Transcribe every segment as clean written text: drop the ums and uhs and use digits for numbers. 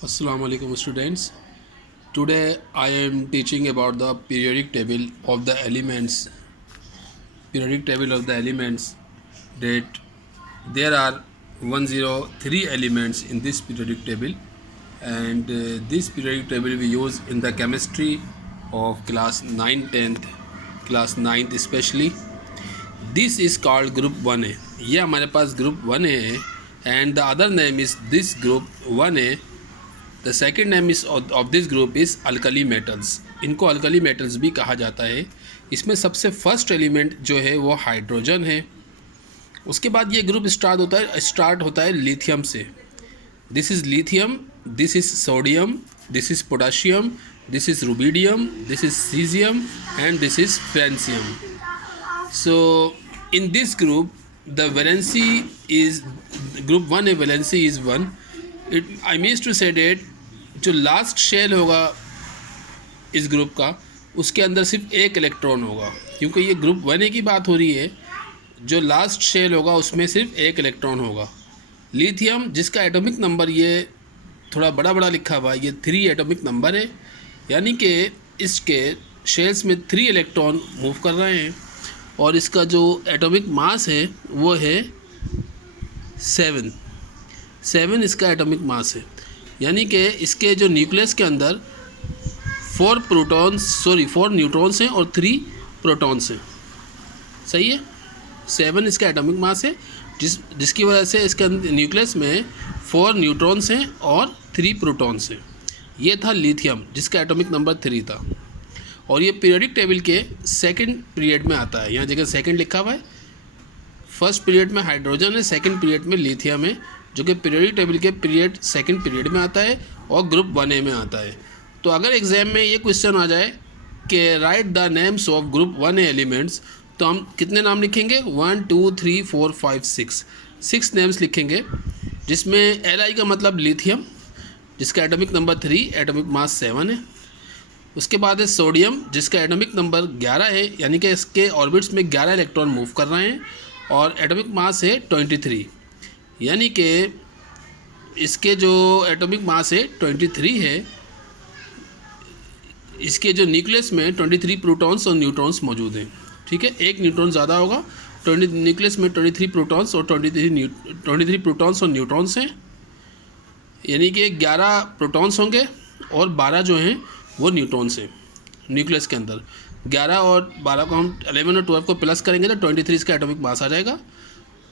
Assalamu alaikum students. Today I am teaching about the periodic table of the elements. Periodic table of the elements that there are 103 elements in this periodic table, and this periodic table we use in the chemistry of class 9th 10th, class 9th especially. This is called group 1A. ये हमारे पास group 1A है, and the other name is this group 1A. The second name is of this group is alkali metals. इनको alkali metals भी कहा जाता है. इसमें सबसे फर्स्ट एलिमेंट जो है वो हाइड्रोजन है. उसके बाद ये ग्रुप स्टार्ट होता है लिथियम से. This is lithium, this is sodium, this is potassium, this is rubidium, this is caesium and this is francium. So in this group the valency is group 1 A valency is 1. I means to say that जो last shell होगा इस group का उसके अंदर सिर्फ एक electron होगा, क्योंकि ये ग्रुप 1A की बात हो रही है. जो लास्ट शेल होगा उसमें सिर्फ एक इलेक्ट्रॉन होगा. लिथियम जिसका एटॉमिक नंबर ये थोड़ा बड़ा बड़ा लिखा हुआ है, ये 3 एटॉमिक नंबर है, यानी कि इसके शेल्स में 3 इलेक्ट्रॉन मूव कर रहे हैं. और इसका जो एटॉमिक मास है वो है 7 इसका एटॉमिक मास है. यानी कि इसके जो न्यूक्लियस के अंदर 4 न्यूट्रॉन्स हैं और 3 प्रोटॉन्स हैं. सही है. 7 इसका एटॉमिक मास है, जिसकी वजह से इसके न्यूक्लियस में 4 न्यूट्रॉन्स हैं और 3 प्रोटॉन्स हैं. ये था लिथियम जिसका एटॉमिक नंबर 3 था. और ये पीरियोडिक टेबल के सेकंड पीरियड में आता है. यहाँ जगह सेकंड लिखा हुआ है. फर्स्ट पीरियड में हाइड्रोजन है, सेकंड पीरियड में लिथियम है, जो कि पीरियोडिक टेबल के सेकंड पीरियड में आता है और ग्रुप 1A में आता है. तो अगर एग्ज़ाम में ये क्वेश्चन आ जाए कि right the names of group 1A elements, तो हम कितने नाम लिखेंगे? 1 2 3 4 5 6 नेम्स लिखेंगे, जिसमें Li का मतलब लिथियम जिसका एटॉमिक नंबर 3, एटॉमिक मास 7 है. उसके बाद है सोडियम जिसका एटॉमिक नंबर 11 है, यानी कि इसके ऑर्बिट्स में 11 इलेक्ट्रॉन मूव कर रहे हैं और एटॉमिक मास है 23. यानी कि इसके जो एटॉमिक मास है 23 है, इसके जो न्यूक्लियस में 23 प्रोटॉन्स और न्यूट्रॉन्स मौजूद हैं. ठीक है, एक न्यूट्रॉन ज़्यादा होगा. न्यूक्लियस में 23 प्रोटॉन्स और 23 प्रोटॉन्स और न्यूट्रॉन्स हैं, यानी कि 11 प्रोटॉन्स होंगे और 12 जो हैं वो न्यूट्रॉन्स हैं न्यूक्लियस के अंदर. 11 और 12 को हम 11 और 12 को प्लस करेंगे तो 23 इसका एटॉमिक मास आ जाएगा.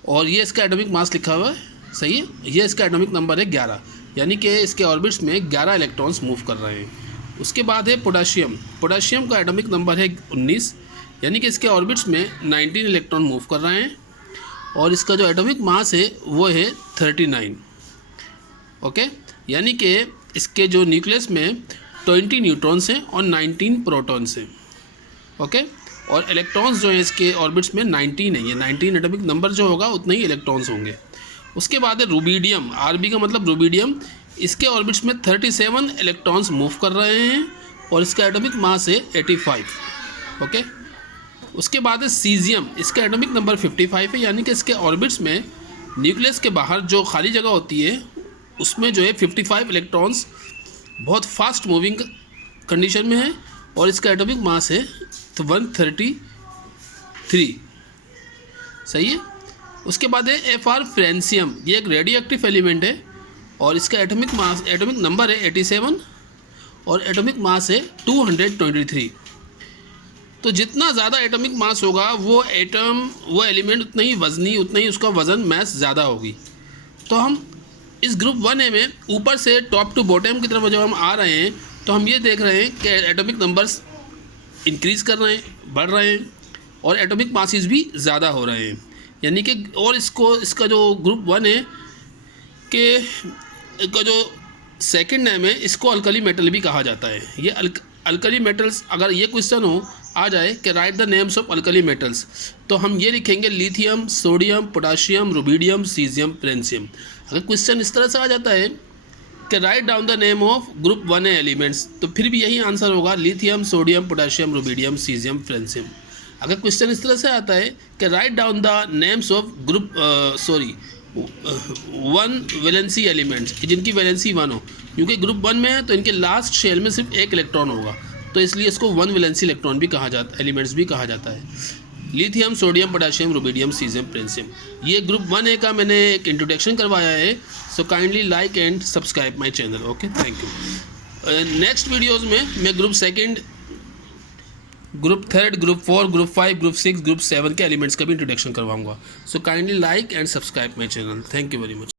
और ये इसका एटॉमिक मास लिखा हुआ है. सही है. ये इसका एटॉमिक नंबर है 11, यानी कि इसके ऑर्बिट्स में 11 इलेक्ट्रॉन्स मूव कर रहे हैं. उसके बाद है पोटाशियम का एटॉमिक नंबर है 19, यानी कि इसके ऑर्बिट्स में 19 इलेक्ट्रॉन मूव कर रहे हैं और इसका जो एटॉमिक मास है वो है 39. ओके, यानी कि इसके जो न्यूक्लियस में 20 न्यूट्रॉन्स हैं और 19 प्रोटॉन्स हैं. ओके, और इलेक्ट्रॉन्स जो हैं इसके ऑर्बिट्स में 19 है. ये 19 एटॉमिक नंबर जो होगा उतने ही इलेक्ट्रॉन्स होंगे. उसके बाद है रुबिडियम. RB का मतलब रुबिडियम. इसके ऑर्बिट्स में 37 इलेक्ट्रॉन्स मूव कर रहे हैं और इसका एटॉमिक मास है 85. ओके, उसके बाद है सीजियम. इसका एटॉमिक नंबर 55 है, यानी कि इसके ऑर्बिट्स में न्यूक्लियस के बाहर जो खाली जगह होती है उसमें जो है 55 इलेक्ट्रॉन्स बहुत फास्ट मूविंग कंडीशन में है और इसका एटॉमिक मास है 133. सही है. उसके बाद है FR फ्रेंसियम. ये एक रेडियो एक्टिव एलिमेंट है और इसका एटॉमिक नंबर है 87 और एटॉमिक मास है 223. तो जितना ज़्यादा एटॉमिक मास होगा वो एलिमेंट उतना ही वजनी, उतना ही उसका वज़न मैस ज़्यादा होगी. तो हम इस ग्रुप 1A में ऊपर से टॉप टू बॉटम की तरफ जब हम आ रहे हैं तो हम ये देख रहे हैं कि एटॉमिक नंबर्स इंक्रीज़ कर रहे हैं, बढ़ रहे हैं और एटॉमिक मासेस भी ज़्यादा हो रहे हैं. यानी कि और इसका जो ग्रुप 1 है कि इसका जो सेकंड नेम है इसको अल्कली मेटल भी कहा जाता है. ये अल्कली मेटल्स, अगर ये क्वेश्चन आ जाए कि right the names of alkali metals, तो हम ये लिखेंगे lithium, sodium, potassium, rubidium, caesium, francium. अगर क्वेश्चन इस तरह से आ जाता है कि write down the name of group 1A elements, तो फिर भी यही आंसर होगा lithium, sodium, potassium, rubidium, caesium, francium. अगर क्वेश्चन इस तरह से आता है कि write down the names of one valency elements, जिनकी वैलेंसी 1 हो, क्योंकि ग्रुप 1 में है तो इनके लास्ट शेल में सिर्फ एक इलेक्ट्रॉन होगा, तो इसलिए इसको वन वैलेंसी इलेक्ट्रॉन भी कहा जाता, एलिमेंट्स भी कहा जाता है। Lithium, sodium, potassium, rubidium, caesium, francium, ये ग्रुप 1A का मैंने एक इंट्रोडक्शन करवाया है। So kindly like and subscribe my channel. Okay, thank you. Next videos में मैं group 2, group 3, group 4, group 5, group 6, group 7 के एलिमेंट्स का भी इंट्रोडक्शन करवाऊंगा। So kindly like and subscribe my channel. Thank you very much.